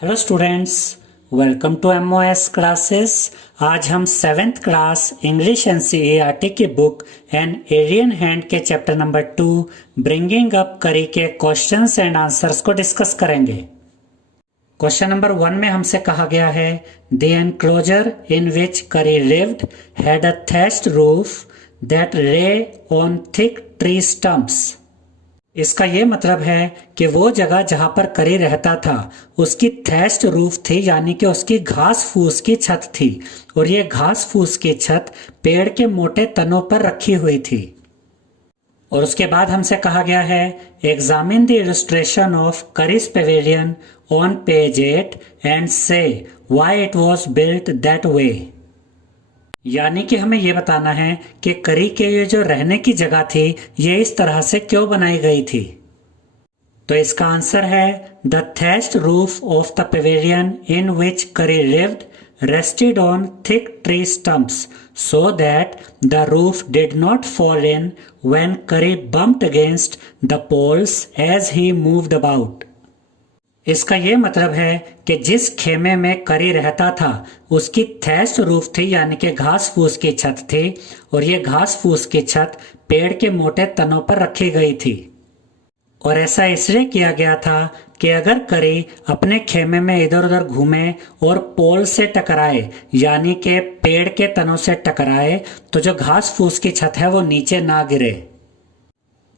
Hello students, welcome to MOS classes. आज हम 7th class English NCERT की book an alien hand के chapter number 2 bringing up Kari के questions and answers को discuss करेंगे। Question number 1 में हमसे कहा गया है the enclosure in which Kari lived had a thatched roof that ले ऑन थिक ट्री स्टम्प्स। इसका ये मतलब है कि वो जगह जहां पर करी रहता था उसकी थैच्ड रूफ थी, यानी कि उसकी घास फूस की छत थी, और ये घास फूस की छत पेड़ के मोटे तनों पर रखी हुई थी। और उसके बाद हमसे कहा गया है examine the illustration of Kari's pavilion on page 8 and so why it was built that way. यानी कि हमें यह बताना है कि करी के ये जो रहने की जगह थी ये इस तरह से क्यों बनाई गई थी। तो इसका आंसर है the thatched roof of the pavilion in which Kari lived rested on thick tree stumps so that the roof did not fall in when Curry bumped against the poles as he moved about। इसका ये मतलब है कि जिस खेमे में करी रहता था उसकी थैच्ड रूफ थी, यानी कि घास फूस की छत थी, और ये घास फूस की छत पेड़ के मोटे तनों पर रखी गई थी। और ऐसा इसलिए किया गया था कि अगर करी अपने खेमे में इधर उधर घूमे और पोल से टकराए, यानी कि पेड़ के तनों से टकराए, तो जो घास फूस की छत है वो नीचे ना गिरे।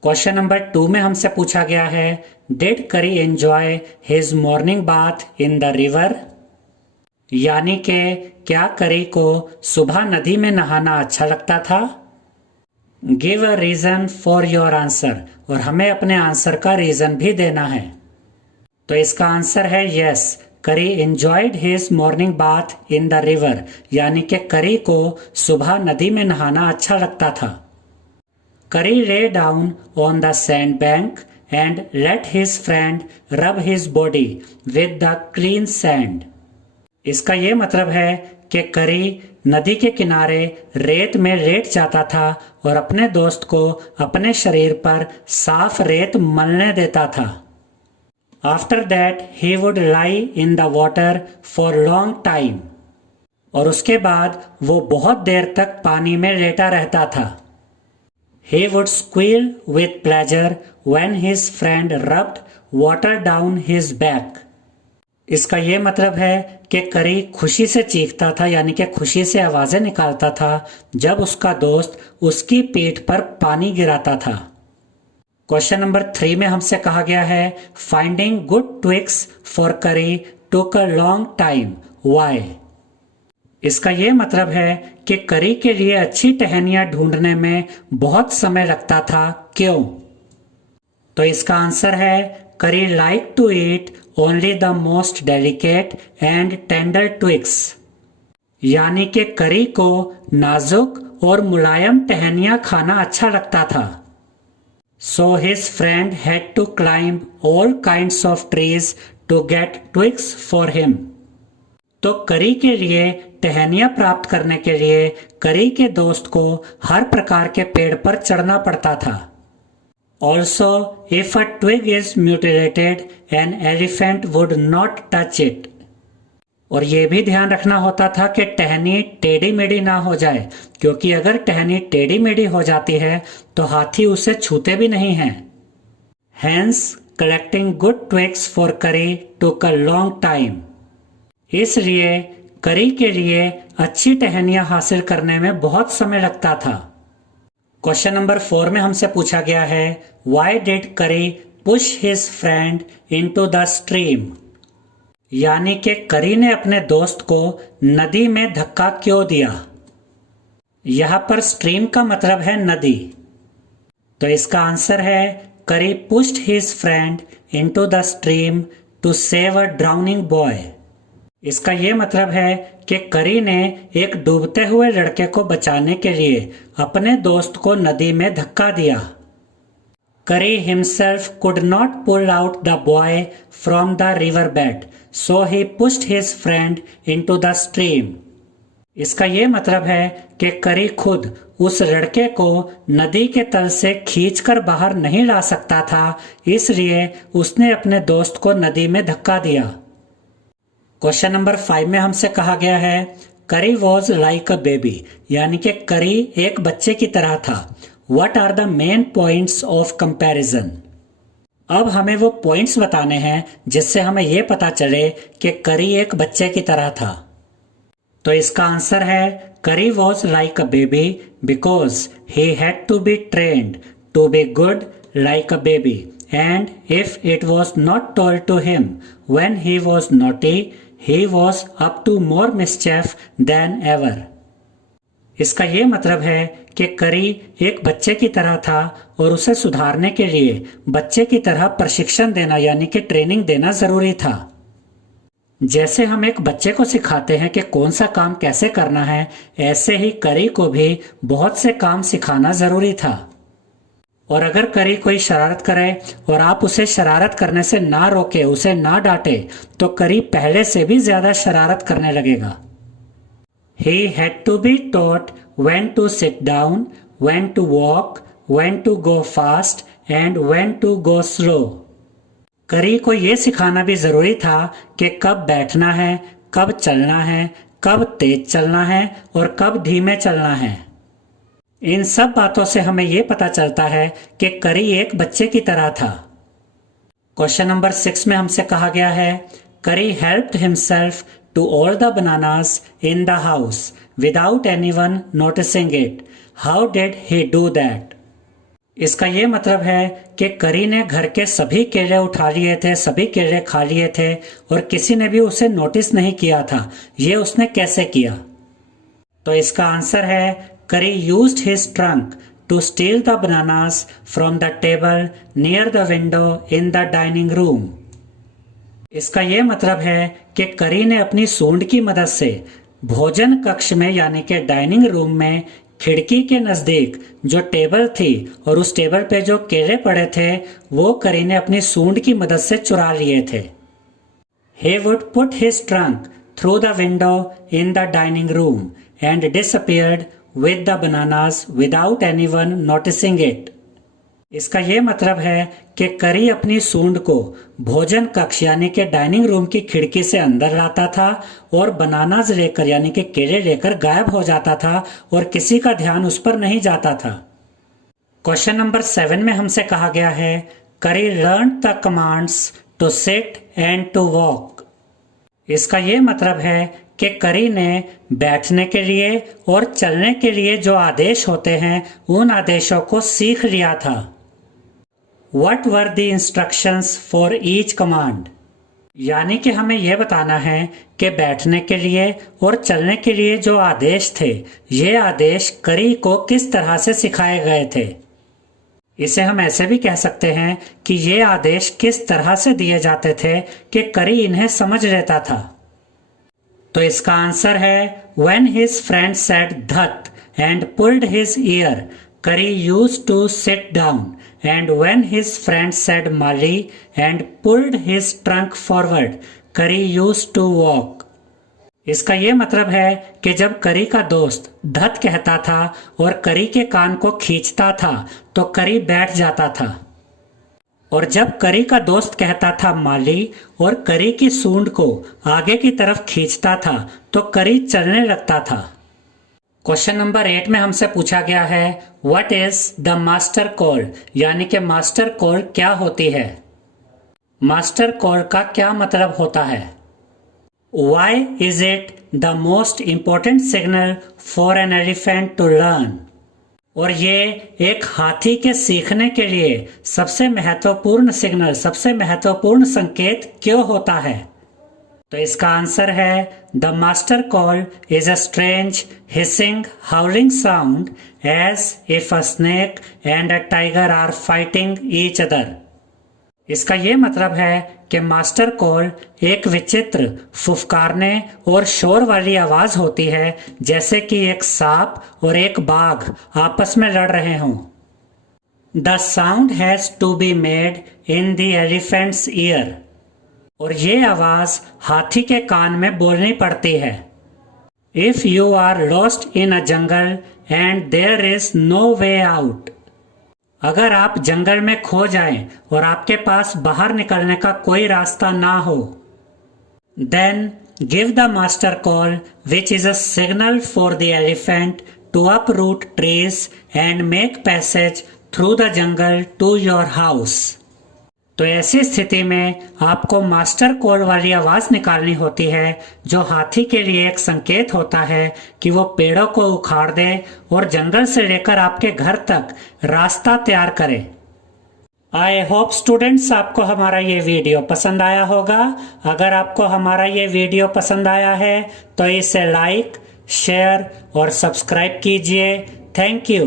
क्वेश्चन नंबर 2 में हमसे पूछा गया है डिड करी enjoy his morning bath in the river. यानी कि क्या करी को सुबह नदी में नहाना अच्छा लगता था। Give a reason for your answer, और हमें अपने आंसर का रीजन भी देना है। तो इसका आंसर है यस, करी enjoyed his morning bath in the river, यानी कि करी को सुबह नदी में नहाना अच्छा लगता था। Kari lay down on the sand bank and let his friend rub his body with the clean sand. इसका ये मतलब है कि करी नदी के किनारे रेत में लेट जाता था और अपने दोस्त को अपने शरीर पर साफ रेत मलने देता था। After that he would lie in the water for long time, और उसके बाद वो बहुत देर तक पानी में लेटा रहता था। He would squeal with pleasure when his friend rubbed water down his back। इसका ये मतलब है कि करी खुशी से चीखता था, यानी कि खुशी से आवाजें निकालता था जब उसका दोस्त उसकी पीठ पर पानी गिराता था। क्वेश्चन नंबर 3 में हमसे कहा गया है फाइंडिंग गुड ट्विक्स फॉर करी टुक अ लॉन्ग टाइम व्हाई। इसका ये मतलब है कि करी के लिए अच्छी टहनियां ढूंढने में बहुत समय लगता था, क्यों। तो इसका आंसर है Kari like to eat only the most delicate and tender twigs. यानी कि करी को नाजुक और मुलायम टहनियां खाना अच्छा लगता था। So his friend had to climb all kinds of trees to get twigs for him. तो करी के लिए टहनियां प्राप्त करने के लिए करी के दोस्त को हर प्रकार के पेड़ पर चढ़ना पड़ता था। Also if a twig is mutilated an elephant would not touch it. और ये भी ध्यान रखना होता था कि टहनी टेढ़ी मेढ़ी ना हो जाए, क्योंकि अगर टहनी टेढ़ी मेढ़ी हो जाती है तो हाथी उसे छूते भी नहीं हैं। Hence collecting good twigs for करी टुक अ लॉन्ग टाइम। इसलिए करी के लिए अच्छी टहनियां हासिल करने में बहुत समय लगता था। क्वेश्चन नंबर 4 में हमसे पूछा गया है व्हाई डिड करी push his friend into the stream. यानी कि करी ने अपने दोस्त को नदी में धक्का क्यों दिया। यहां पर स्ट्रीम का मतलब है नदी। तो इसका आंसर है Kari pushed his friend into the stream to save a drowning boy. इसका ये मतलब है कि करी ने एक डूबते हुए लड़के को बचाने के लिए अपने दोस्त को नदी में धक्का दिया। Kari himself could not pull out the boy from the river bed, so he pushed his friend into the stream. इसका ये मतलब है कि करी खुद उस लड़के को नदी के तल से खींचकर बाहर नहीं ला सकता था, इसलिए उसने अपने दोस्त को नदी में धक्का दिया। क्वेश्चन नंबर 5 में हमसे कहा गया है Kari was like a baby, यानी कि करी एक बच्चे की तरह था। What are the main points of comparison. अब हमें वो पॉइंट्स बताने हैं जिससे हमें ये पता चले कि करी एक बच्चे की तरह था। तो इसका आंसर है Kari was like a baby because he had to be trained to be good like a baby, and if it was not told to him when he was naughty he was up to more mischief than ever. इसका ये मतलब है कि करी एक बच्चे की तरह था और उसे सुधारने के लिए बच्चे की तरह प्रशिक्षण देना यानी कि ट्रेनिंग देना जरूरी था। जैसे हम एक बच्चे को सिखाते हैं कि कौन सा काम कैसे करना है, ऐसे ही करी को भी बहुत से काम सिखाना जरूरी था। और अगर करी कोई शरारत करे और आप उसे शरारत करने से ना रोके, उसे ना डांटे, तो करी पहले से भी ज्यादा शरारत करने लगेगा। He had to be taught when to sit down, when to walk, when to go fast and when to go slow. करी को ये सिखाना भी जरूरी था कि कब बैठना है, कब चलना है, कब तेज चलना है और कब धीमे चलना है। इन सब बातों से हमें ये पता चलता है कि करी एक बच्चे की तरह था। क्वेश्चन नंबर 6 में हमसे कहा गया है करी helped himself to all the bananas in the house without anyone noticing it. How did he do that? इसका ये मतलब है कि करी ने घर के सभी केले उठा लिए थे, सभी केले खा लिए थे और किसी ने भी उसे नोटिस नहीं किया था। ये उसने कैसे किया? तो इसका आंसर है करी used his trunk to steal the bananas from the table near the window in the dining room. इसका यह मतलब है कि करी ने अपनी सूंड की मदद से भोजन कक्ष में यानी कि डाइनिंग रूम में खिड़की के नजदीक जो टेबल थी और उस टेबल पे जो केले पड़े थे वो करी ने अपनी सूंड की मदद से चुरा लिए थे। He would put his trunk through the window in the dining room and disappeared with the bananas without anyone noticing it. इसका ये मतलब है कि करी अपनी सूंड को भोजन कक्ष यानी कि डाइनिंग रूम की खिड़की से अंदर लाता था और बनानाज लेकर यानी कि केले लेकर गायब हो जाता था और किसी का ध्यान उस पर नहीं जाता था। क्वेश्चन नंबर 7 में हमसे कहा गया है Kari learn the commands to sit and to walk. इसका ये मतलब है कि करी ने बैठने के लिए और चलने के लिए जो आदेश होते हैं उन आदेशों को सीख लिया था। What were the instructions for each command? यानी कि हमें यह बताना है कि बैठने के लिए और चलने के लिए जो आदेश थे ये आदेश करी को किस तरह से सिखाए गए थे। इसे हम ऐसे भी कह सकते हैं कि ये आदेश किस तरह से दिए जाते थे कि करी इन्हें समझ लेता था। तो इसका आंसर है When his friend said "Dhat" and pulled his ear, Kari used to sit down, and when his friend said "Mali" and pulled his trunk forward, Kari used to walk. इसका ये मतलब है कि जब करी का दोस्त धत कहता था और करी के कान को खींचता था तो करी बैठ जाता था, और जब करी का दोस्त कहता था माली और करी की सूंड को आगे की तरफ खींचता था तो करी चलने लगता था। क्वेश्चन नंबर 8 में हमसे पूछा गया है what is the master call, यानी कि मास्टर कॉल क्या होती है। मास्टर कॉल का क्या मतलब होता है? Why is it the most important signal for an elephant to learn? और ये एक हाथी के सीखने के लिए सबसे महत्वपूर्ण सिग्नल, सबसे महत्वपूर्ण संकेत क्यों होता है? तो इसका आंसर है the master call is a strange hissing howling sound as if a snake and a tiger are fighting each other. इसका ये मतलब है कि मास्टर कॉल एक विचित्र फुफकारने और शोर वाली आवाज होती है जैसे कि एक सांप और एक बाघ आपस में लड़ रहे हों। The sound has to be made in the elephant's ear, और ये आवाज हाथी के कान में बोलनी पड़ती है। If you are lost in a jungle and there is no way out, अगर आप जंगल में खो जाएं और आपके पास बाहर निकलने का कोई रास्ता ना हो, then Give the master call, which is a signal for the elephant to uproot trees and make passage through the jungle to your house. तो ऐसी स्थिति में आपको मास्टर कॉल वाली आवाज निकालनी होती है जो हाथी के लिए एक संकेत होता है कि वो पेड़ों को उखाड़ दे और जंगल से लेकर आपके घर तक रास्ता तैयार करे। आई होप स्टूडेंट्स आपको हमारा ये वीडियो पसंद आया होगा। अगर आपको हमारा ये वीडियो पसंद आया है तो इसे लाइक, शेयर और सब्सक्राइब कीजिए। Thank you.